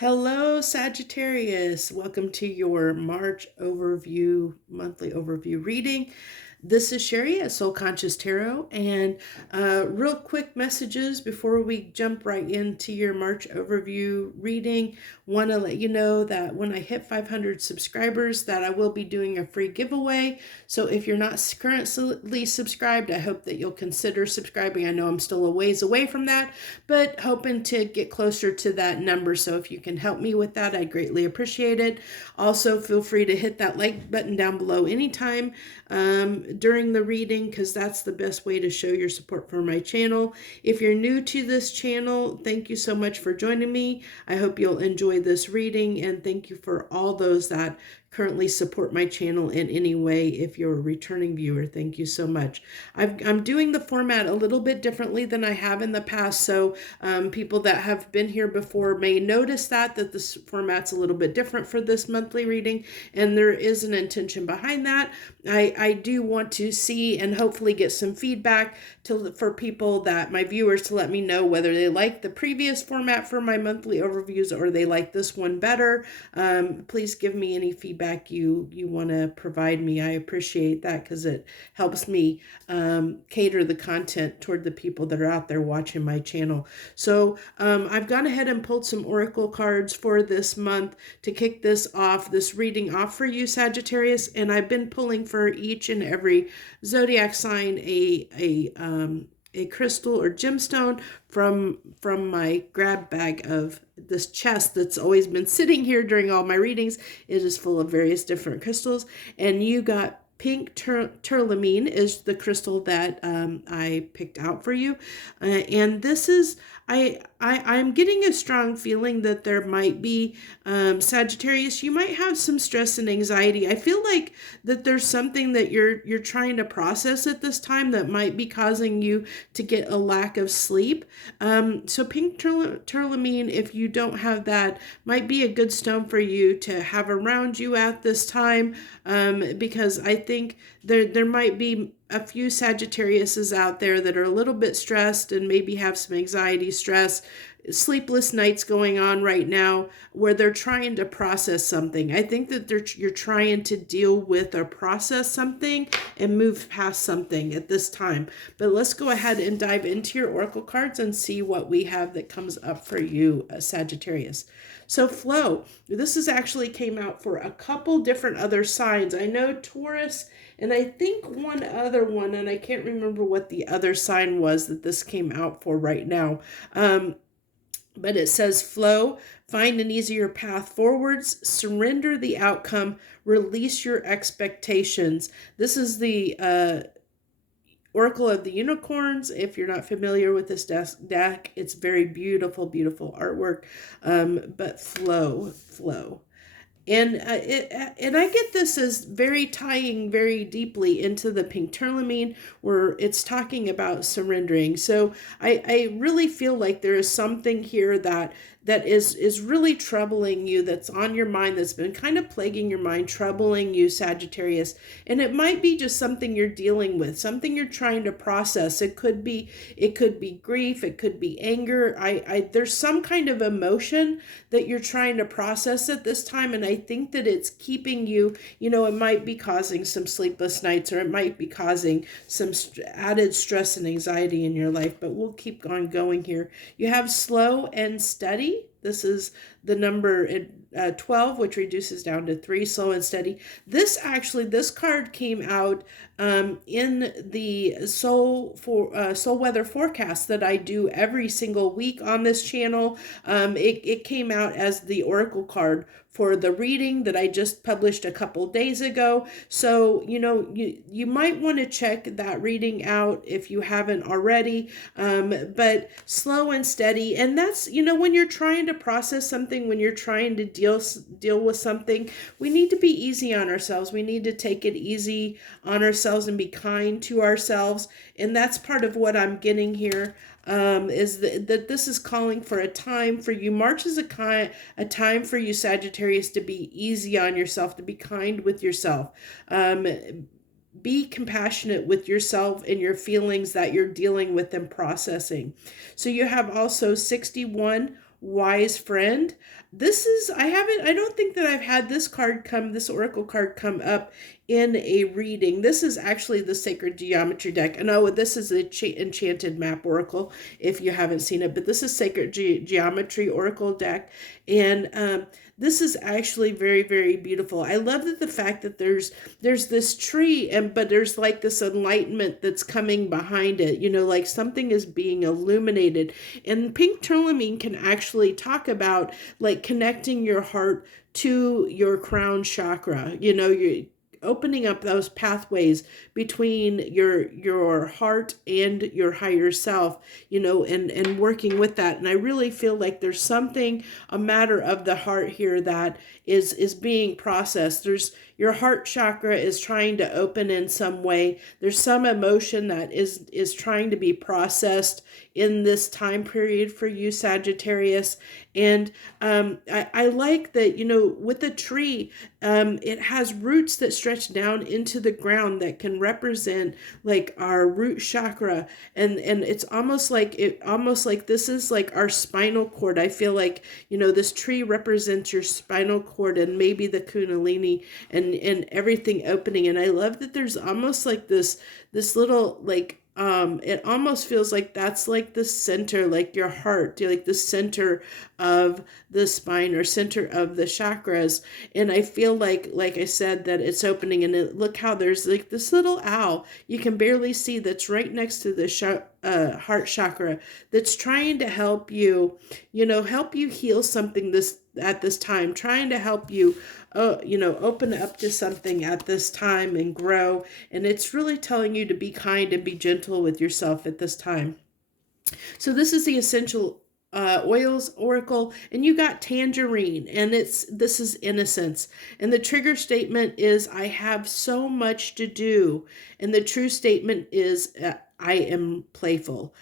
Hello, Sagittarius. Welcome to your March overview, monthly overview reading. This is Sherry at Soul Conscious Tarot, and real quick messages before we jump right into your March overview reading. Want to let you know that when I hit 500 subscribers, that I will be doing a free giveaway. So if you're not currently subscribed, I hope that you'll consider subscribing. I know I'm still a ways away from that, but hoping to get closer to that number. So if you can help me with that, I'd greatly appreciate it. Also, feel free to hit that like button down below anytime during the reading, because that's the best way to show your support for my channel. If you're new to this channel, thank you so much for joining me. I hope you'll enjoy this reading, and thank you for all those that currently support my channel in any way. If you're a returning viewer, thank you so much. I'm doing the format a little bit differently than I have in the past, so people that have been here before may notice that this format's a little bit different for this monthly reading, and there is an intention behind that. I do want to see and hopefully get some feedback for people, that my viewers, to let me know whether they like the previous format for my monthly overviews or they like this one better. Please give me any feedback you want to provide me. I appreciate that, because it helps me cater the content toward the people that are out there watching my channel. So I've gone ahead and pulled some oracle cards for this month to kick this reading off for you, Sagittarius, and I've been pulling for each and every zodiac sign a crystal or gemstone from my grab bag of this chest that's always been sitting here during all my readings. It is full of various different crystals, and you got pink tourmaline is the crystal that I picked out for you. And this is, I'm getting a strong feeling that there might be, Sagittarius, you might have some stress and anxiety. I feel like that there's something that you're trying to process at this time that might be causing you to get a lack of sleep. So pink tourmaline, if you don't have that, might be a good stone for you to have around you at this time, because I think there might be a few Sagittariuses out there that are a little bit stressed and maybe have some anxiety, stress, sleepless nights going on right now, where they're trying to process something. I think that you're trying to deal with or process something and move past something at this time. But let's go ahead and dive into your oracle cards and see what we have that comes up for you, Sagittarius. So flow, this is actually came out for a couple different other signs. I know Taurus, and I think one other one, and I can't remember what the other sign was that this came out for right now. But it says flow, find an easier path forwards, surrender the outcome, release your expectations. This is the Oracle of the Unicorns. If you're not familiar with this deck, it's very beautiful, beautiful artwork. But flow. And I get this as tying very deeply into the pink tourmaline, where it's talking about surrendering. So I really feel like there is something here that is really troubling you, that's on your mind, that's been kind of plaguing your mind, troubling you, Sagittarius. And it might be just something you're dealing with, something you're trying to process. It could be grief, it could be anger. There's some kind of emotion that you're trying to process at this time, and I think that it's keeping you, it might be causing some sleepless nights, or it might be causing some added stress and anxiety in your life, but we'll keep on going here. You have slow and steady. This is the number 12, which reduces down to 3, slow and steady. This card came out in the soul weather forecast that I do every single week on this channel. It came out as the oracle card for the reading that I just published a couple days ago. So, you might want to check that reading out if you haven't already. But slow and steady, and that's, when you're trying to process something, when you're trying to deal with something, we need to be easy on ourselves. We need to take it easy on ourselves and be kind to ourselves. And that's part of what I'm getting here. Is that this is calling for a time for you. March is a time for you, Sagittarius, to be easy on yourself, to be kind with yourself. Be compassionate with yourself and your feelings that you're dealing with and processing. So you have also 61 wise friend. I don't think that I've had this oracle card come up in a reading. This is actually the Sacred Geometry deck. And oh, this is the Enchanted Map Oracle, if you haven't seen it. But this is Sacred Geometry Oracle deck. And this is actually very, very beautiful. I love that the fact that there's this tree, but there's like this enlightenment that's coming behind it. Like something is being illuminated. And pink tourmaline can actually talk about like connecting your heart to your crown chakra. You're opening up those pathways between your heart and your higher self, and working with that. And I really feel like there's a matter of the heart here that is being processed. Your heart chakra is trying to open in some way. There's some emotion that is trying to be processed in this time period for you, Sagittarius. And I like that, with the tree, it has roots that stretch down into the ground that can represent like our root chakra. And it's almost like this is like our spinal cord. I feel like, this tree represents your spinal cord and maybe the Kundalini and everything opening. And I love that there's almost like this little like it almost feels like that's like the center, like your heart, like the center of the spine or center of the chakras. And I feel like I said, that it's opening, and look how there's like this little owl you can barely see that's right next to the heart chakra that's trying to help you, help you heal something at this time, trying to help you open up to something at this time and grow. And it's really telling you to be kind and be gentle with yourself at this time. So this is the essential oils oracle, and you got tangerine, and this is innocence. And the trigger statement is, I have so much to do. And the true statement is, I am playful.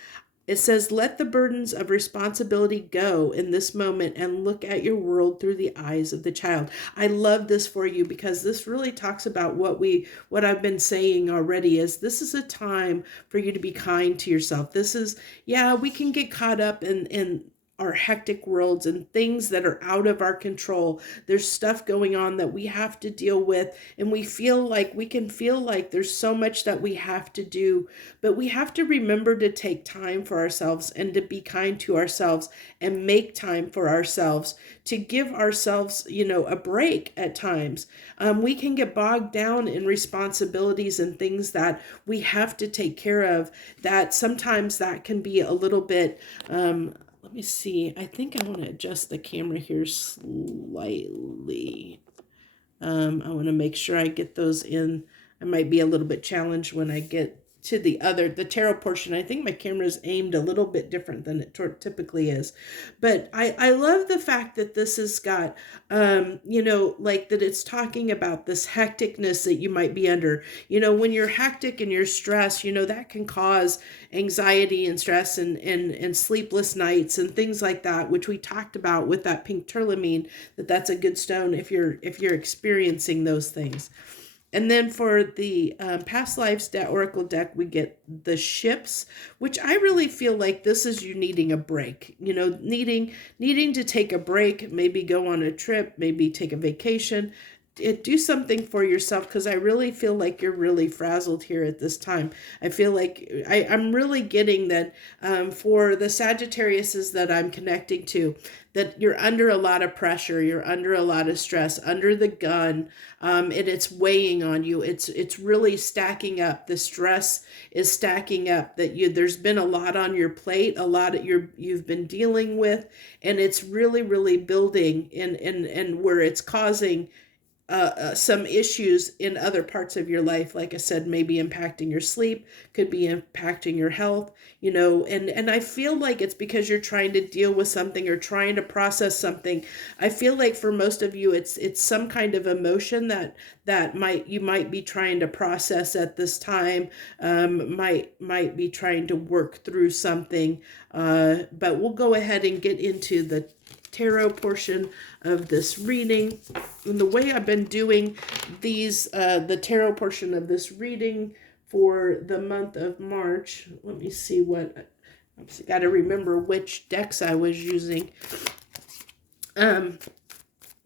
It says, let the burdens of responsibility go in this moment and look at your world through the eyes of the child. I love this for you, because this really talks about what I've been saying already, is this is a time for you to be kind to yourself. We can get caught up in our hectic worlds and things that are out of our control. There's stuff going on that we have to deal with, and we can feel like there's so much that we have to do, but we have to remember to take time for ourselves and to be kind to ourselves and make time for ourselves, to give ourselves, a break at times. We can get bogged down in responsibilities and things that we have to take care of, that sometimes that can be a little bit, let me see. I think I want to adjust the camera here slightly. I want to make sure I get those in. I might be a little bit challenged when I get to the tarot portion. I think my camera is aimed a little bit different than it typically is. But I love the fact that this has got, like that it's talking about this hecticness that you might be under. When you're hectic and you're stressed, that can cause anxiety and stress and sleepless nights and things like that, which we talked about with that pink tourmaline, that's a good stone if you're experiencing those things. And then for the past lives oracle deck, we get the ships, which I really feel like this is you needing a break, needing to take a break, maybe go on a trip, maybe take a vacation, do something for yourself, because I really feel like you're really frazzled here at this time. I feel like I'm really getting that for the Sagittariuses that I'm connecting to, that you're under a lot of pressure, you're under a lot of stress, under the gun, and it's weighing on you. It's really stacking up. The stress is stacking up. There's been a lot on your plate, a lot you've been dealing with, and it's really, really building and where it's causing some issues in other parts of your life. Like I said, maybe impacting your sleep, could be impacting your health, and I feel like it's because you're trying to deal with something or trying to process something. I feel like for most of you, it's some kind of emotion that you might be trying to process at this time, might be trying to work through something, but we'll go ahead and get into the tarot portion of this reading. And the way I've been doing these, the tarot portion of this reading for the month of March, let me see what I've got to remember which decks I was using.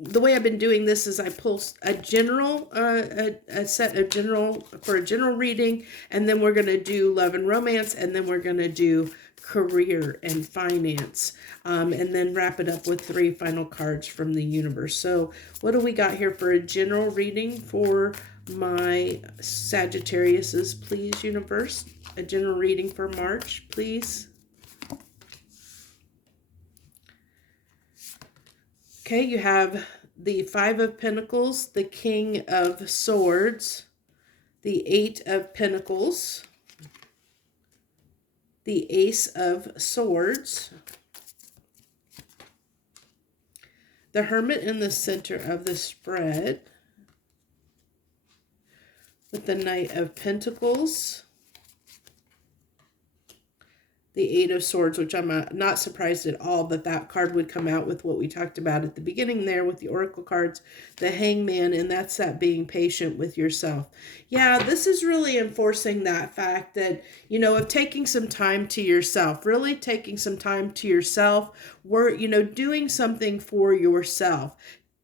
The way I've been doing this is I pull a general, a set of general, for a general reading, and then we're going to do love and romance, and then we're going to do career and finance, and then wrap it up with 3 final cards from the universe. So what do we got here for a general reading for my Sagittariuses, please, universe? A general reading for March, please. Okay, you have the 5 of Pentacles, the King of Swords, the 8 of Pentacles, the Ace of Swords, the Hermit in the center of the spread, with the Knight of Pentacles, the 8 of Swords, which I'm not surprised at all that that card would come out with what we talked about at the beginning there with the Oracle cards, the Hangman, and that's that being patient with yourself. Yeah, this is really enforcing that fact that, you know, of taking some time to yourself, really taking some time to yourself, doing something for yourself.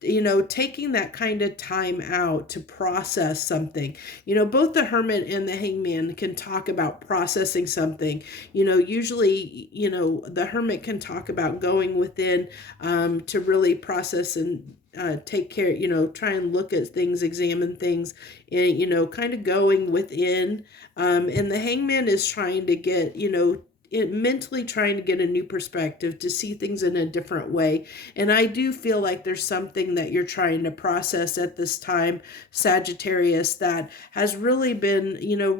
You know, taking that kind of time out to process something. You know, both the Hermit and the Hangman can talk about processing something. You know, usually, you know, the Hermit can talk about going within to really process and take care, you know, try and look at things, examine things, and, you know, kind of going within. And the Hangman is trying to get, you know, mentally trying to get a new perspective, to see things in a different way. And I do feel like there's something that you're trying to process at this time, Sagittarius, that has really been, you know,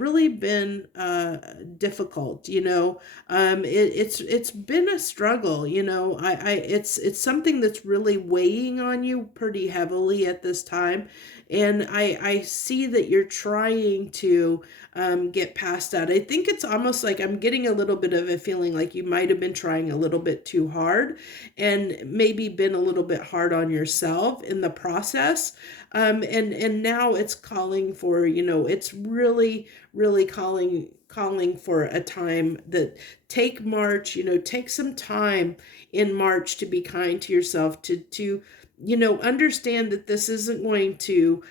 difficult. You know, it's been a struggle. You know, it's something that's really weighing on you pretty heavily at this time. And I see that you're trying to get past that. I think it's almost like I'm getting a little bit of a feeling like you might have been trying a little bit too hard, and maybe been a little bit hard on yourself in the process. And now it's calling for, you know, it's really calling for a time that take March, you know, take some time in March to be kind to yourself, to you know, understand that this isn't going to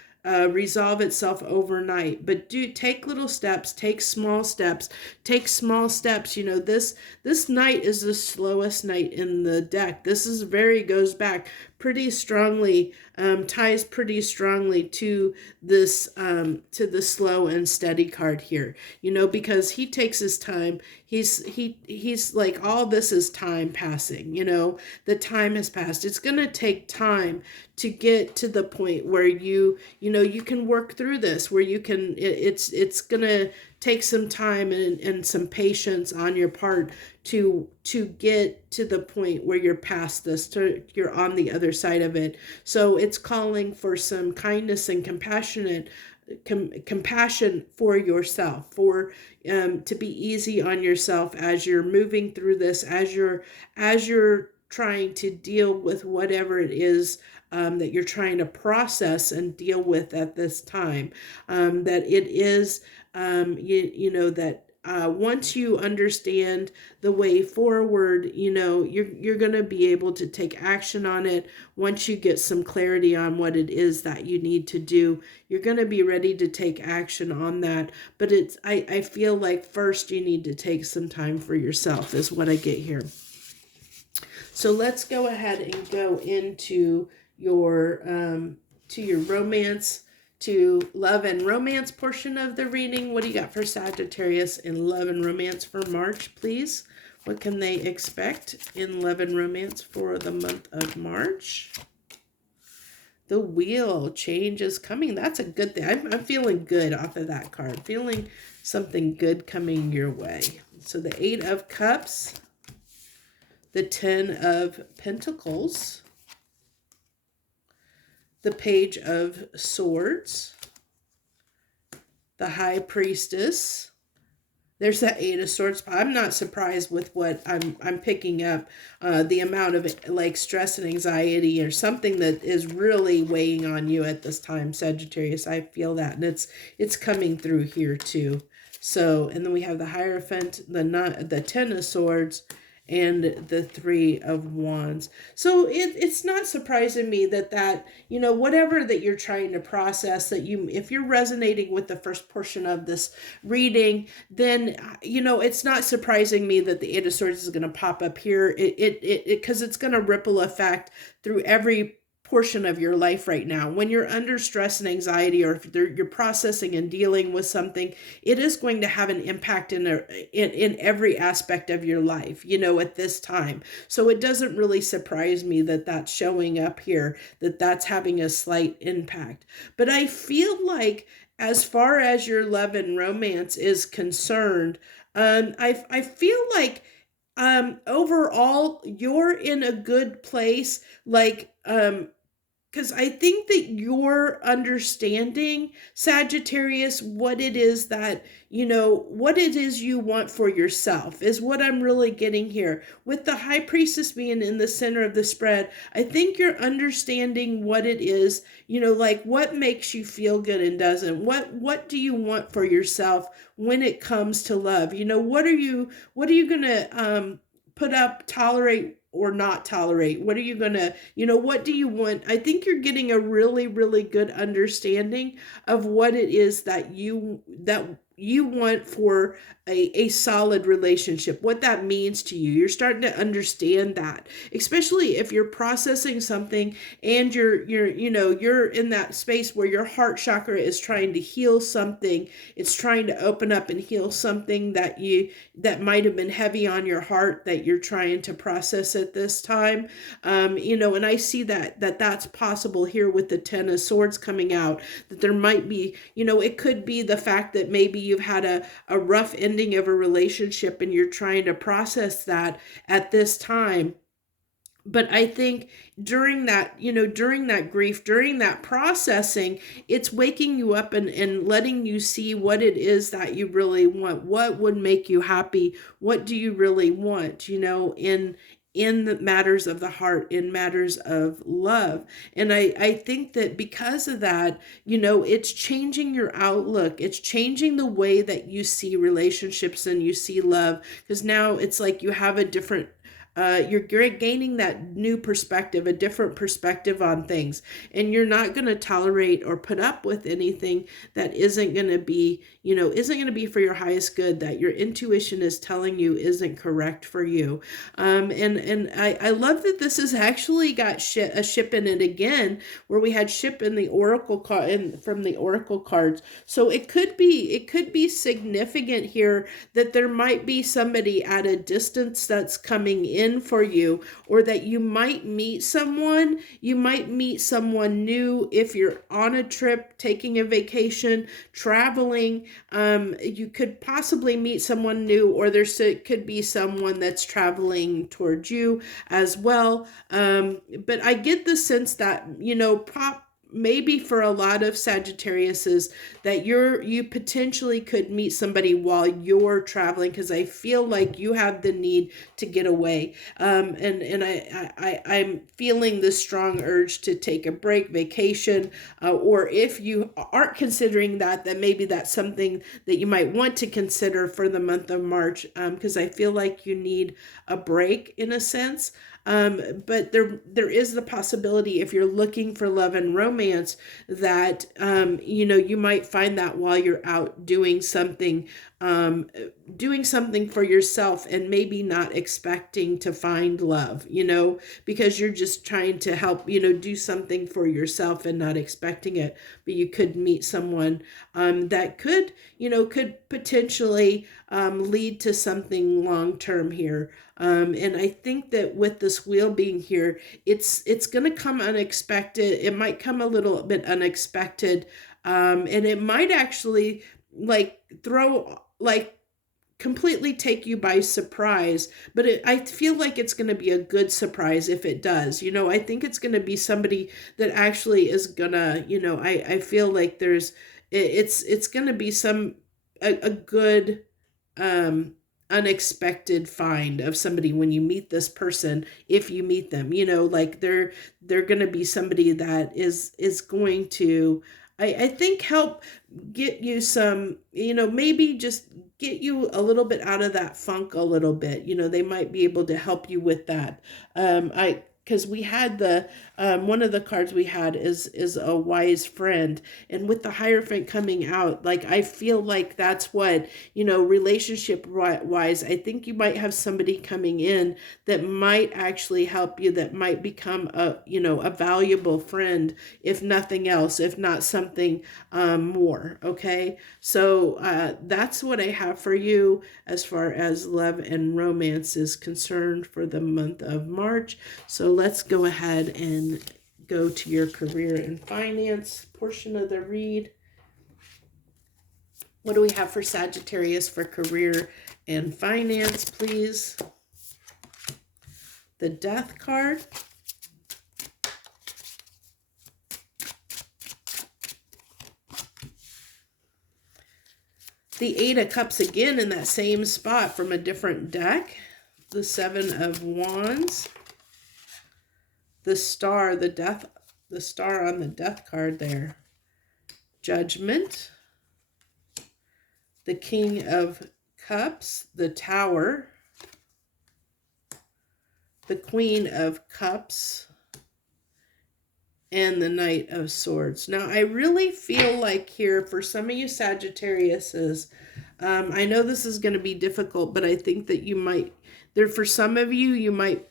resolve itself overnight, but do take little steps, take small steps. You know, this night is the slowest night in the deck. This is goes back pretty strongly, ties pretty strongly to this, to the slow and steady card here, you know, because he takes his time. He's like, all this is time passing, you know, the time has passed. It's going to take time to get to the point where you know, you can work through this, where you can, it's going to take some time and some patience on your part to get to the point where you're past this, you're on the other side of it. So it's calling for some kindness and compassion for yourself, for to be easy on yourself as you're moving through this, as you're trying to deal with whatever it is that you're trying to process and deal with at this time. That it is, you know, that once you understand the way forward, you know, you're going to be able to take action on it. Once you get some clarity on what it is that you need to do, you're going to be ready to take action on that. But I feel like first you need to take some time for yourself is what I get here. So let's go ahead and go into your romance, to love and romance portion of the reading. What do you got for Sagittarius in love and romance for March, please? What can they expect in love and romance for the month of March? The Wheel, change is coming. That's a good thing. I'm feeling good off of that card. Feeling something good coming your way. So the 8 of Cups, the 10 of Pentacles, the Page of Swords, the High Priestess. There's that 8 of Swords. I'm not surprised with what I'm picking up, the amount of like stress and anxiety or something that is really weighing on you at this time, Sagittarius. I feel that, and it's coming through here too. So, and then we have the Hierophant, the Ten of Swords, and the Three of Wands. So it's not surprising me that whatever that you're trying to process, that you, if you're resonating with the first portion of this reading, then it's not surprising me that the Eight of Swords is going to pop up here. Because it's going to ripple effect through every portion of your life right now. When you're under stress and anxiety, or if you're processing and dealing with something, it is going to have an impact in every aspect of your life, at this time. So it doesn't really surprise me that that's showing up here, that that's having a slight impact. But I feel like, as far as your love and romance is concerned, I feel like overall you're in a good place, like because I think that you're understanding, Sagittarius, what it is that, what it is you want for yourself is what I'm really getting here. With the High Priestess being in the center of the spread, I think you're understanding what it is, like what makes you feel good and doesn't. What do you want for yourself when it comes to love? What are you going to put up, tolerate, or not tolerate? What are you gonna, what do you want? I think you're getting a really, really good understanding of what it is that you want for a solid relationship, what that means to you. You're starting to understand that, especially if you're processing something and you're in that space where your heart chakra is trying to heal something. It's trying to open up and heal something that might have been heavy on your heart, that you're trying to process at this time. And I see that's possible here with the Ten of Swords coming out, that there might be, it could be the fact that maybe you've had a rough ending of a relationship and you're trying to process that at this time. But I think during that grief, during that processing, it's waking you up and letting you see what it is that you really want. What would make you happy? What do you really want, in the matters of the heart, in matters of love. And I think that because of that, it's changing your outlook. It's changing the way that you see relationships and you see love. Because now it's like you have a different, you're gaining that new perspective, a different perspective on things, and you're not going to tolerate or put up with anything that isn't going to be for your highest good, that your intuition is telling you isn't correct for you. And I love that this has actually got a ship in it again, where we had ship in the oracle card, from the oracle cards. So it could be significant here that there might be somebody at a distance that's coming in for you, or that you might meet someone new if you're on a trip, taking a vacation, traveling. You could possibly meet someone new, or could be someone that's traveling towards you as well. But I get the sense that, maybe for a lot of Sagittariuses, that you potentially could meet somebody while you're traveling, because I feel like you have the need to get away. And I'm feeling this strong urge to take a break, vacation, or if you aren't considering that, then maybe that's something that you might want to consider for the month of March, because I feel like you need a break in a sense. But there is the possibility, if you're looking for love and romance, that you might find that while you're out doing something for yourself, and maybe not expecting to find love, because you're just trying to help, do something for yourself and not expecting it. But you could meet someone that could potentially lead to something long term here. And I think that with this wheel being here, it's going to come unexpected. It might come a little bit unexpected, and it might actually completely take you by surprise. But I feel like it's going to be a good surprise if it does. I think it's going to be somebody that actually is gonna, I feel like it's going to be a good unexpected find of somebody when you meet this person. If you meet them, like they're going to be somebody that is going to I think help get you some, maybe just get you a little bit out of that funk a little bit. They might be able to help you with that. Because we had one of the cards we had is a wise friend, and with the Hierophant coming out, like I feel like that's what, relationship wise, I think you might have somebody coming in that might actually help you, that might become a valuable friend, if nothing else, if not something more. Okay, so that's what I have for you as far as love and romance is concerned for the month of March. So let's go ahead and go to your career and finance portion of the read. What do we have for Sagittarius for career and finance, please? The Death card. The Eight of Cups again in that same spot from a different deck. The Seven of Wands. The Star, the star on the Death card there. Judgment. The King of Cups, the Tower. The Queen of Cups. And the Knight of Swords. Now, I really feel like here, for some of you Sagittariuses, I know this is going to be difficult, but I think that you might, for some of you, you might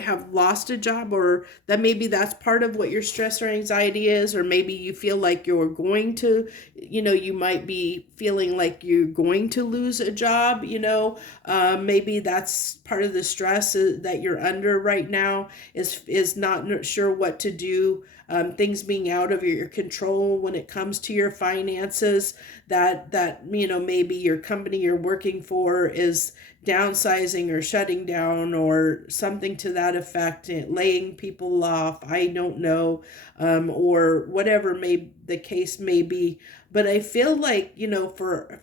have lost a job, or that maybe that's part of what your stress or anxiety is, or maybe you feel like you're going to, you might be feeling like you're going to lose a job, maybe that's part of the stress that you're under right now, is not sure what to do. Things being out of your control when it comes to your finances, that maybe your company you're working for is downsizing or shutting down or something to that effect, laying people off, I don't know, or whatever the case may be. But I feel like,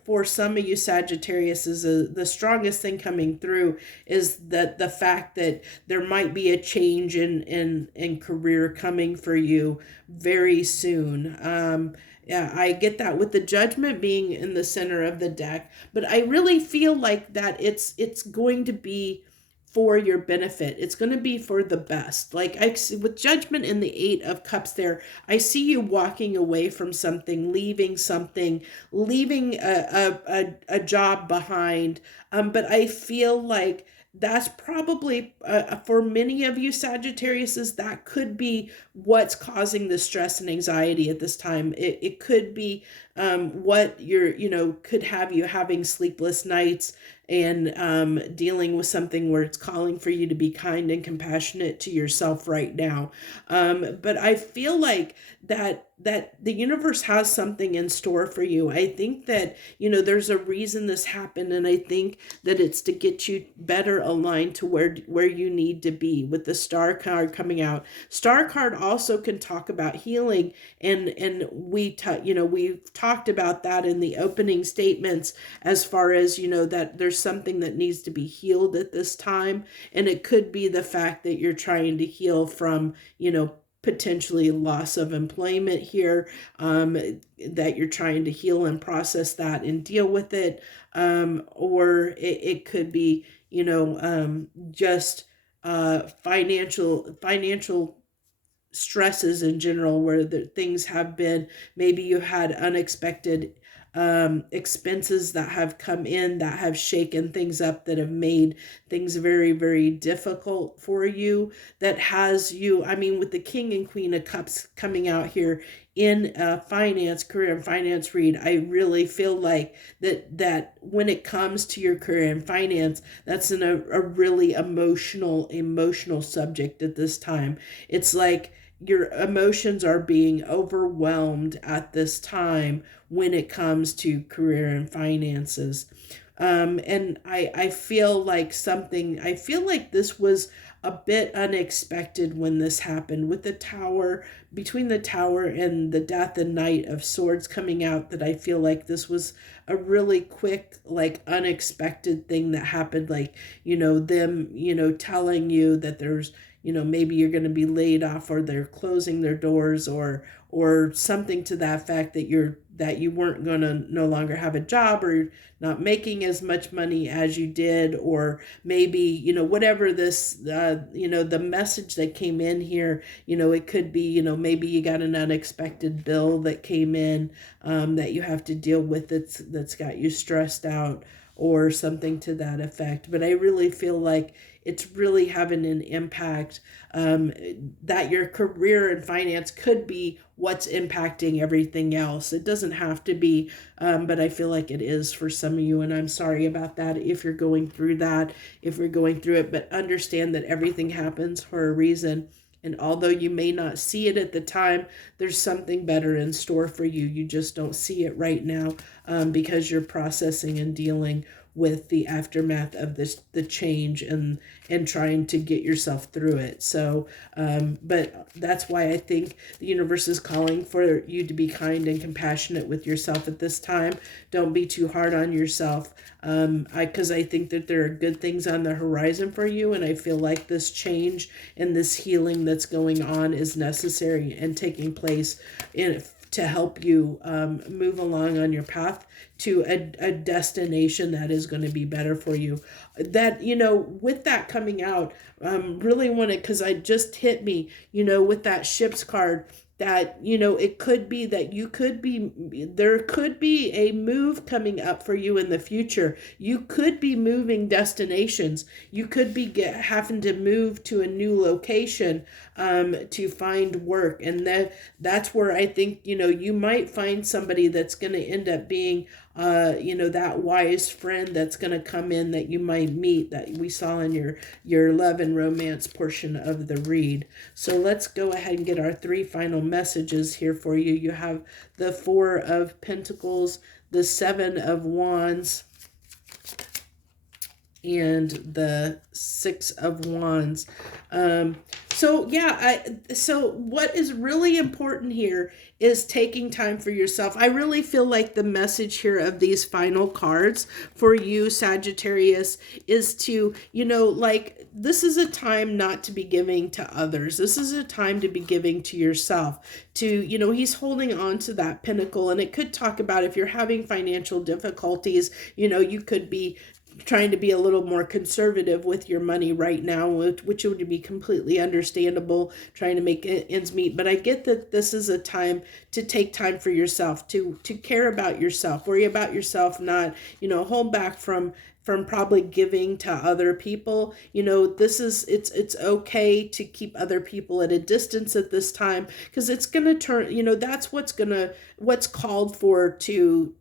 for some of you Sagittarius, is the strongest thing coming through is that the fact that there might be a change in career coming for you very soon. Yeah, I get that with the Judgment being in the center of the deck, but I really feel like that it's going to be for your benefit. It's going to be for the best. Like with Judgment in the Eight of Cups there, I see you walking away from something, leaving a job behind. But I feel like that's probably for many of you Sagittariuses, that could be what's causing the stress and anxiety at this time. It could be what could have you having sleepless nights and dealing with something where it's calling for you to be kind and compassionate to yourself right now. But I feel like that the universe has something in store for you. I think that, there's a reason this happened, and I think that it's to get you better aligned to where you need to be. With the Star card coming out, Star card also can talk about healing, and we've talked about that in the opening statements, as far as, that there's something that needs to be healed at this time, and it could be the fact that you're trying to heal from, potentially loss of employment here, that you're trying to heal and process that and deal with it, or it could be, just financial stresses in general, where things have been, maybe you had unexpected expenses that have come in, that have shaken things up, that have made things very, very difficult for you, that has you, with the King and Queen of Cups coming out here in career and finance read, I really feel like that when it comes to your career and finance, that's a really emotional subject at this time. It's like your emotions are being overwhelmed at this time when it comes to career and finances. And I feel like this was a bit unexpected when this happened, with the Tower, between the Tower and the Death and Knight of Swords coming out, that I feel like this was a really quick, like, unexpected thing that happened, like, them, telling you that there's, maybe you're going to be laid off, or they're closing their doors, or something to that fact, that you weren't going to no longer have a job, or not making as much money as you did, or maybe, whatever this, the message that came in here, it could be, maybe you got an unexpected bill that came in, that you have to deal with, that's got you stressed out, or something to that effect. But I really feel like it's really having an impact, that your career and finance could be what's impacting everything else. It doesn't have to be, but I feel like it is for some of you, and I'm sorry about that if you're going through that, if you're going through it, but understand that everything happens for a reason. And although you may not see it at the time, there's something better in store for you. You just don't see it right now, because you're processing and dealing with the aftermath of the change, and trying to get yourself through it. So, but that's why I think the universe is calling for you to be kind and compassionate with yourself at this time. Don't be too hard on yourself, because I think that there are good things on the horizon for you, and I feel like this change and this healing that's going on is necessary and taking place to help you move along on your path to a destination that is going to be better for you. That, with that coming out, really wanted, because I just hit me, with that ship's card, that, it could be that there could be a move coming up for you in the future. You could be moving destinations. You could be having to move to a new location, to find work. And that's where I think, you might find somebody that's going to end up being, that wise friend that's going to come in, that you might meet, that we saw in your love and romance portion of the read. So let's go ahead and get our three final messages here for you. You have the Four of Pentacles, the Seven of Wands, and the Six of Wands. So what is really important here is taking time for yourself. I really feel like the message here of these final cards for you, Sagittarius, is to, this is a time not to be giving to others. This is a time to be giving to yourself. He's holding on to that pinnacle, and it could talk about if you're having financial difficulties, you could be trying to be a little more conservative with your money right now, which would be completely understandable, trying to make ends meet. But I get that this is a time to take time for yourself, to care about yourself, worry about yourself, not, hold back from probably giving to other people. It's okay to keep other people at a distance at this time, because it's going to turn, that's what's called for to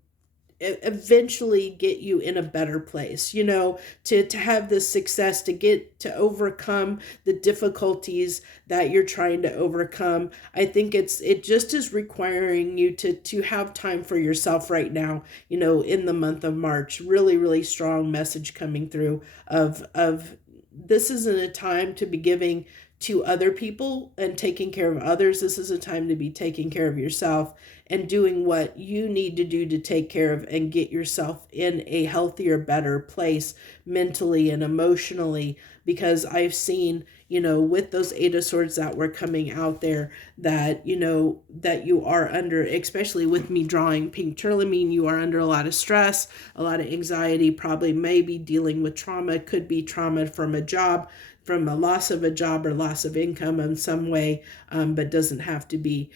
eventually get you in a better place, to have this success, to overcome the difficulties that you're trying to overcome. I think it just is requiring you to have time for yourself right now, in the month of March. Really, really strong message coming through of this isn't a time to be giving to other people and taking care of others. This is a time to be taking care of yourself and doing what you need to do to take care of and get yourself in a healthier, better place mentally and emotionally. Because I've seen, with those Eight of Swords that were coming out there, that, that you are under, especially with me drawing pink tourmaline, you are under a lot of stress, a lot of anxiety, probably maybe dealing with trauma. Could be trauma from a job, from a loss of a job or loss of income in some way, but doesn't have to be.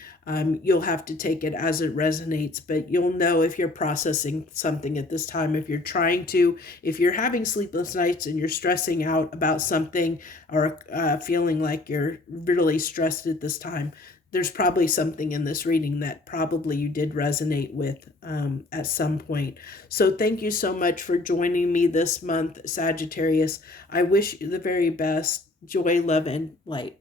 You'll have to take it as it resonates, but you'll know if you're processing something at this time. If you're having sleepless nights and you're stressing out about something, or feeling like you're really stressed at this time, there's probably something in this reading that probably you did resonate with at some point. So thank you so much for joining me this month, Sagittarius. I wish you the very best. Joy, love, and light.